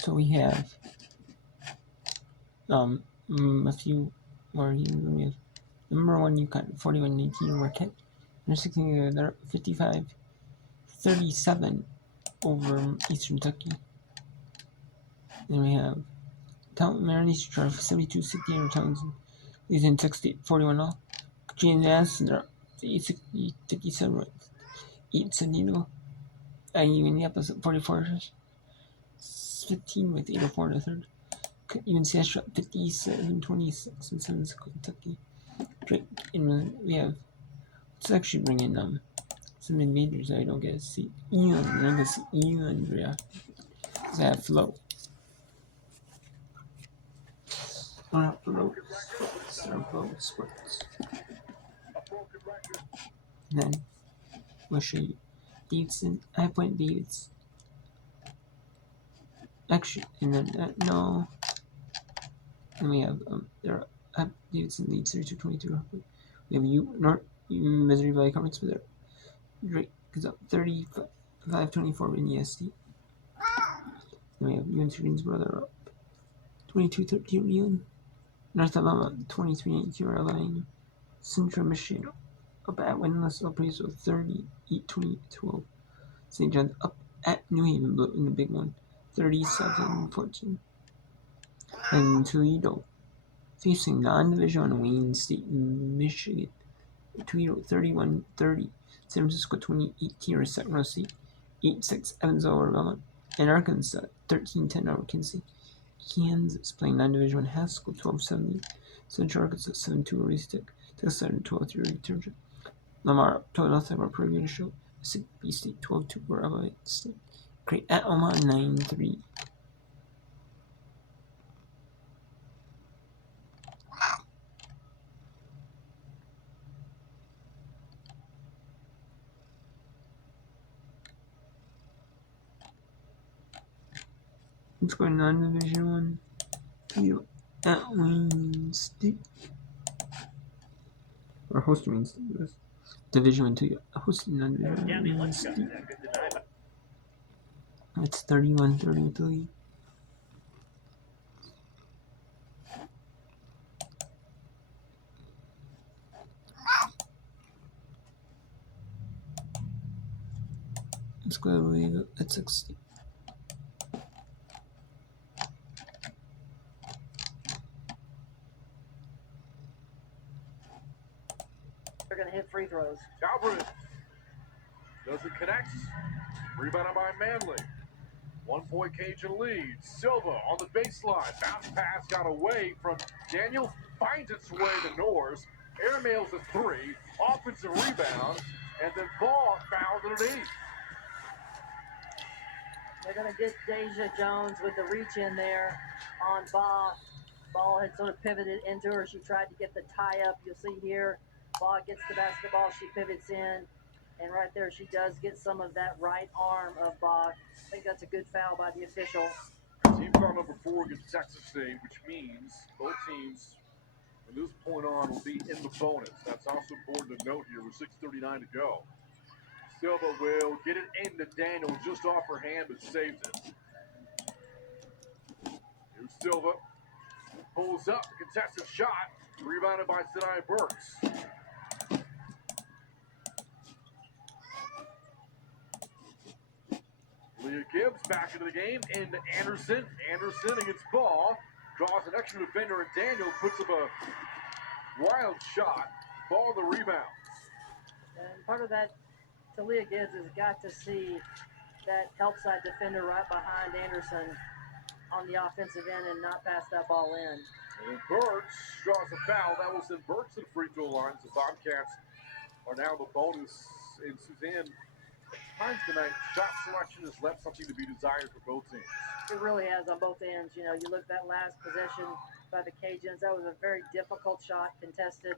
So we have a few more here. We have number 1 UConn 41-18 Marquette. Number 16 they're 55-37 over Eastern Kentucky. Then we have Maryland Eastern 72-60 over Townsend. Using 60-41 all. Kansas they're 57 8-72. IU Indianapolis 44-15 with 8:04 in the third. UNC shot 57-26 and 7 Kentucky. Drake, and we have, let's actually bring in some invaders I don't get to see. Ian, I don't get to see Ian, yeah. Because I have flow. Flow sports. And then we'll show you Davidson, I point Davidson. Actually, and then no. And we have Davidson leads 32-22. We have Missouri Valley Conference with Drake is up 35-24 in EST. Then we have UNC Greensboro, they're up 22-13 Leon. North Alabama 23-18 Carolina. Central Michigan up at winless Appraisal 38-12. St. John's up at New Haven Blue in the big one 37-14. And Toledo facing non-division on Wayne State, Michigan. Toledo 31-30. San Francisco 20-18 over Sacramento State. 8-6 Evansville over Belmont. And Arkansas 13-10 over Kansas. Kansas playing non-division 1 Haskell 12-70. Central Arkansas 7-2 over East Tech. Texas 12-3 over Georgia. Lamar 12-0 over Prairie Show. Mississippi State 12-2 over Alabama State. Great at Omaha 9-3. Let's go non-division 1. Toledo at Wayne State. Or hosting Wayne State. Division 1 Toledo hosting non-division 1 Wayne State. It's 31-30 with the lead. Let's go to the lead at 60. They're going to hit free throws. Alvarez doesn't connect. Rebounded by Manley. 1-point Cajun lead. Silva on the baseline. Bounce pass got away from Daniel. Finds its way to Norris. Airmails a 3. Offensive rebound. And then Ball fouled underneath. They're going to get Deja Jones with the reach in there on Ball. Ball had sort of pivoted into her. She tried to get the tie up. You'll see here. Ball gets the basketball. She pivots in. And right there, she does get some of that right arm of Bach. I think that's a good foul by the official. Team foul number 4 against Texas State, which means both teams, from this point on, will be in the bonus. That's also important to note here with 6:39 to go. Silva will get it into Daniel just off her hand, but saves it. Here's Silva. Pulls up, contested shot. Rebounded by Sinai Burks. Leah Gibbs back into the game, into Anderson. Anderson against Ball. Draws an extra defender, and Daniel puts up a wild shot. Ball the rebound. And part of that, Talia Gibbs has got to see that help side defender right behind Anderson on the offensive end and not pass that ball in. And Burks draws a foul. That will send Burks to the free throw line. The Bobcats are now the bonus. And Suzanne, times tonight, shot selection has left something to be desired for both teams. It really has on both ends. You know, you look at that last possession by the Cajuns, that was a very difficult shot, contested.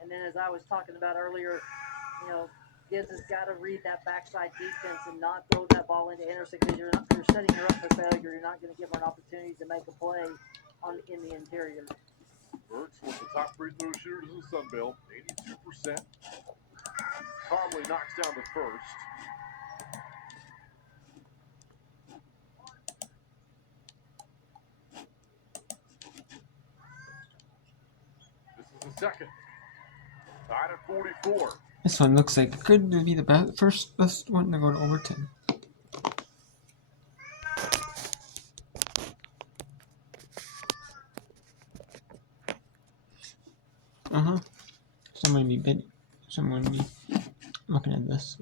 And then as I was talking about earlier, you know, Gibbs has got to read that backside defense and not throw that ball into Anderson because you're setting her up for failure. You're not going to give her an opportunity to make a play in the interior. Burks, one of the top free throw shooters in the Sun Belt, 82%. Calmly knocks down the first. second. Tied at 44. This one looks like it could be the best one to go to overtime. Someone be looking at this.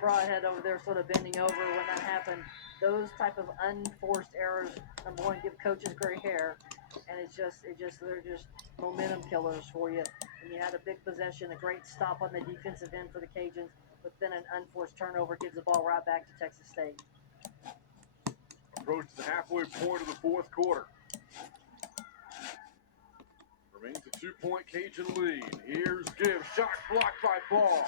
Broadhead over there sort of bending over when that happened. Those type of unforced errors, number one, give coaches gray hair, and they're just momentum killers for you. And you had a big possession, a great stop on the defensive end for the Cajuns, but then an unforced turnover gives the ball right back to Texas State. Approach the halfway point of the fourth quarter. Remains a 2-point Cajun lead. Here's Gibbs. Shot blocked by Ball.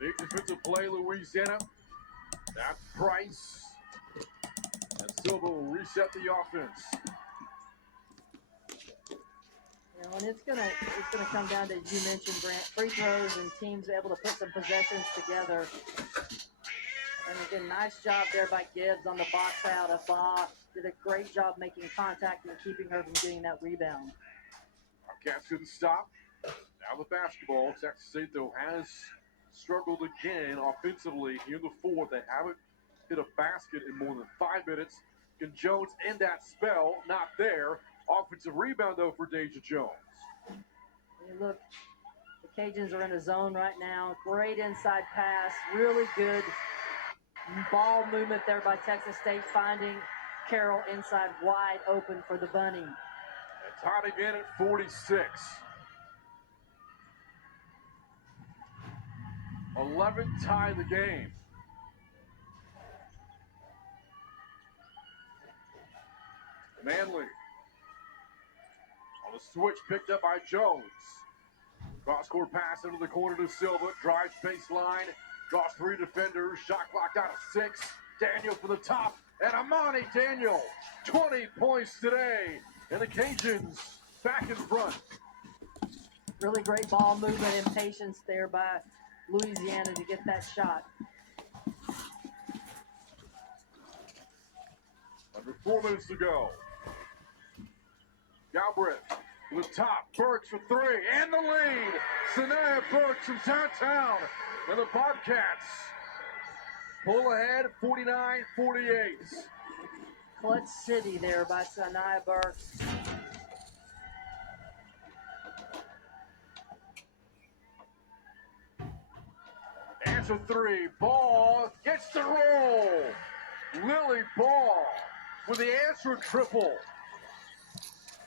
Big defensive play, Louisiana. That's Price. And Silva will reset the offense. And it's gonna come down to, you mentioned, Grant, free throws and teams able to put some possessions together. And again, nice job there by Gibbs on the box out. Baugh did a great job making contact and keeping her from getting that rebound. Our Cats couldn't stop. Now the basketball. Texas State, though, has struggled again offensively here in the fourth. They haven't hit a basket in more than 5 minutes. Can Jones end that spell? Not there. Offensive rebound, though, for Deja Jones. And look, the Cajuns are in a zone right now. Great inside pass. Really good ball movement there by Texas State, finding Carroll inside wide open for the Bunny. And tied again at 46. 11 tie the game. Manley on the switch, picked up by Jones. Cross-court pass into the corner to Silva. Drives baseline. Draws 3 defenders. Shot clock down to 6. Daniel for the top. And Amani Daniel. 20 points today. And the Cajuns back in front. Really great ball movement and patience there by Louisiana to get that shot. Under 4 minutes to go. Galbraith to the top. Burks for 3. And the lead. Sanaya Burks from downtown. And the Bobcats pull ahead 49-48. Clutch city there by Sanaya Burks. Answer 3. Ball gets the roll. Lily Ball with the answer triple.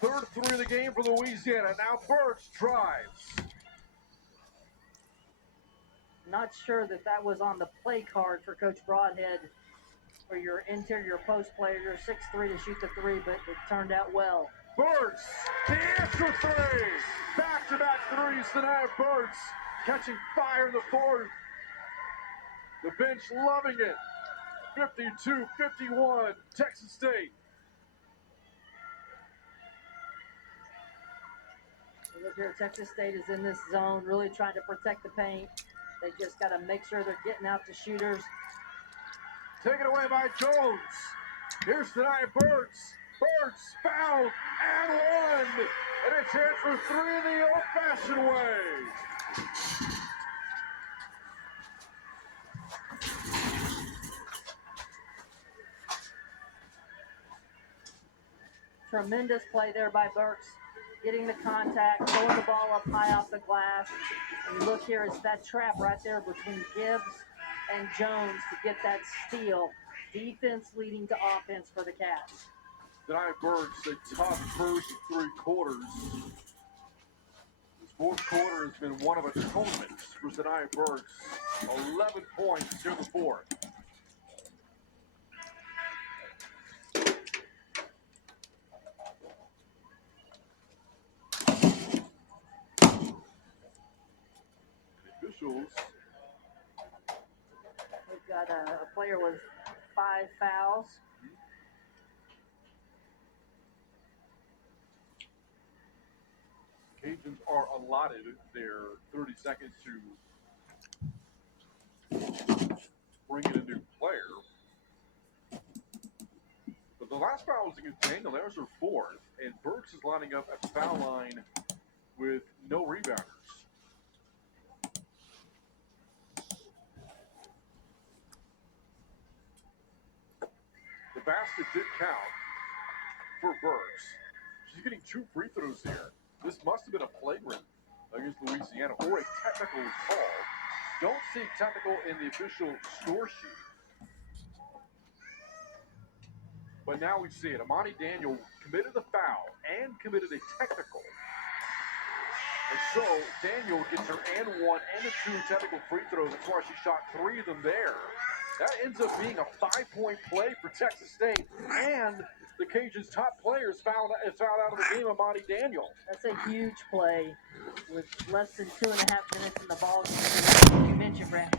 Third 3 of the game for Louisiana. Now Burks drives. Not sure that was on the play card for Coach Broadhead for your interior post player. You're 6'3" to shoot the 3, but it turned out well. Burks, the answer 3. Back-to-back threes tonight. Burks catching fire in the fourth. The bench loving it. 52-51, Texas State. Look here, Texas State is in this zone, really trying to protect the paint. They just got to make sure they're getting out the shooters. Taken away by Jones. Here's tonight Burks. Burks fouled and one. And it's answer 3 the old-fashioned way. Tremendous play there by Burks. Getting the contact, throwing the ball up high off the glass. And you look here, it's that trap right there between Gibbs and Jones to get that steal. Defense leading to offense for the Cats. Tonight Burks, a tough first 3 quarters. This fourth quarter has been one of atonements for Sanaya Burks. 11 points here in the fourth. officials. We've got a player with 5 fouls. Cajuns are allotted their 30 seconds to bring in a new player. But the last foul was against Daniel. There's her fourth. And Burks is lining up at the foul line with no rebounders. The basket did count for Burks. She's getting 2 free throws here. This must have been a flagrant against Louisiana, or a technical was called. Don't see technical in the official score sheet. But now we see it. Amani Daniel committed the foul and committed a technical. And so Daniel gets her and 1 and a 2 technical free throws. That's why she shot 3 of them there. That ends up being a 5-point play for Texas State. And the Cajuns' top player is fouled out of the game, Amani Daniel. That's a huge play with less than 2.5 minutes in the ball game. You mentioned, Brent,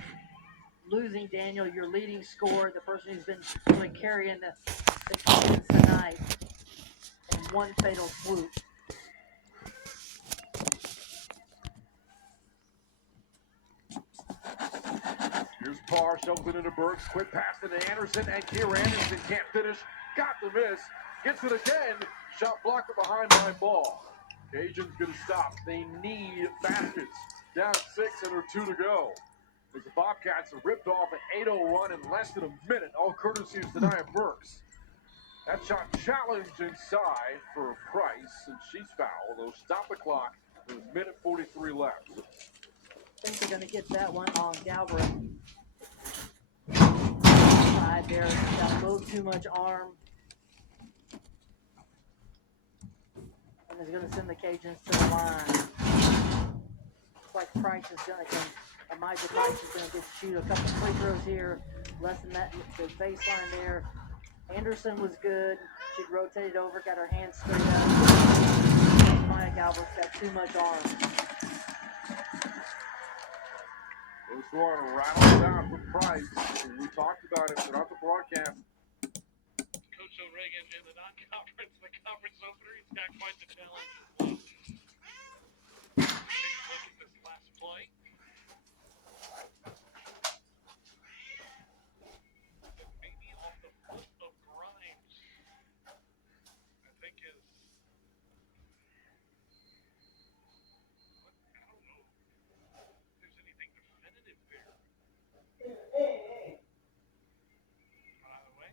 losing Daniel, your leading scorer, the person who's been really carrying the Cajuns tonight, in one fatal swoop. Here's Parr, shovels it into Burks. Quick pass to Anderson, and Kiera Anderson can't finish. Got the miss. Gets it again. Shot blocked from behind my ball. Cajuns gonna stop. They need baskets. Down 6 and there 2 to go. As the Bobcats have ripped off an 8-0 run in less than a minute, all courtesy of Denia Burks. That shot challenged inside for Price, and she's fouled. They'll stop the clock. There's a minute 43 left. I think they're going to get that one on Galbraith. Side there, got a little too much arm. And is going to send the Cajuns to the line. Looks like Price is going to come. Elijah Price is going to get to shoot a couple free throws here. Less than that, the baseline there. Anderson was good. She rotated over, got her hands straight up. Maya Galbraith's got too much arm. This one rattles down for Price. We talked about it throughout the broadcast. Coach O'Regan in the non-conference, the conference opener, he's got quite the challenge as well. Take a look at this last play. Maybe off the foot of Grimes, I think is, I don't know if there's anything definitive there. By the way.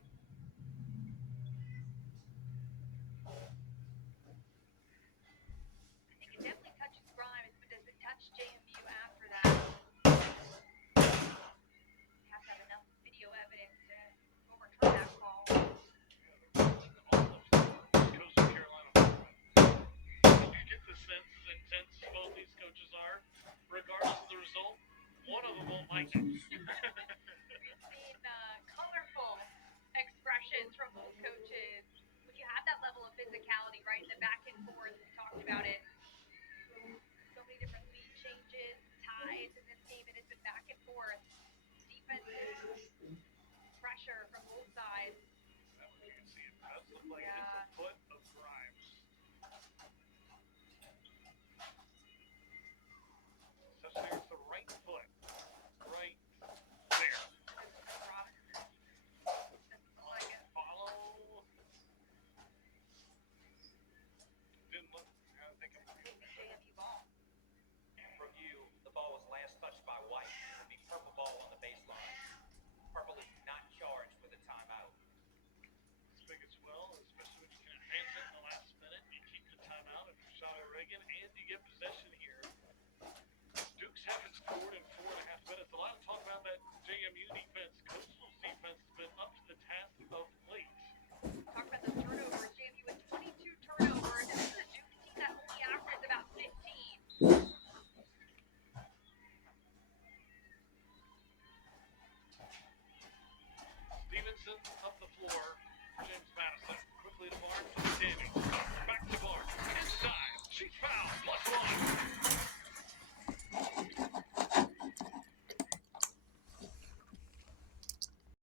I think it definitely touches Grimes, but does it touch JMU after that? You have to have enough video evidence to overturn that call. Coast of Carolina. You get the sense as intense as both these coaches are, regardless of the result, one of them won't like it. We've seen colorful expressions from both coaches. When you have that level of physicality, right, the back and forth, we talked about it. So many different lead changes, ties in this game, and it's been back and forth. Defensive pressure from both sides. That one you can see it does look like Yeah. it's a foot of Grimes. Especially with the right foot. Right there. Follow. Didn't look, I think I'm JMU ball. From you, the ball was last touched by White. The purple ball on the baseline. Purple is not charged with a timeout. as big as well, especially when you can enhance it in the last minute. You keep the timeout if you're Sean O'Regan, and you get possession here. Dukes haven't scored in 4.5 minutes. A lot of talk about that JMU defense. Coastal's defense has been up to the task of late. Talk about those turnovers. JMU with 22 turnovers, and this is a Duke team that only averages about 15. Stevenson up the floor for James Madison.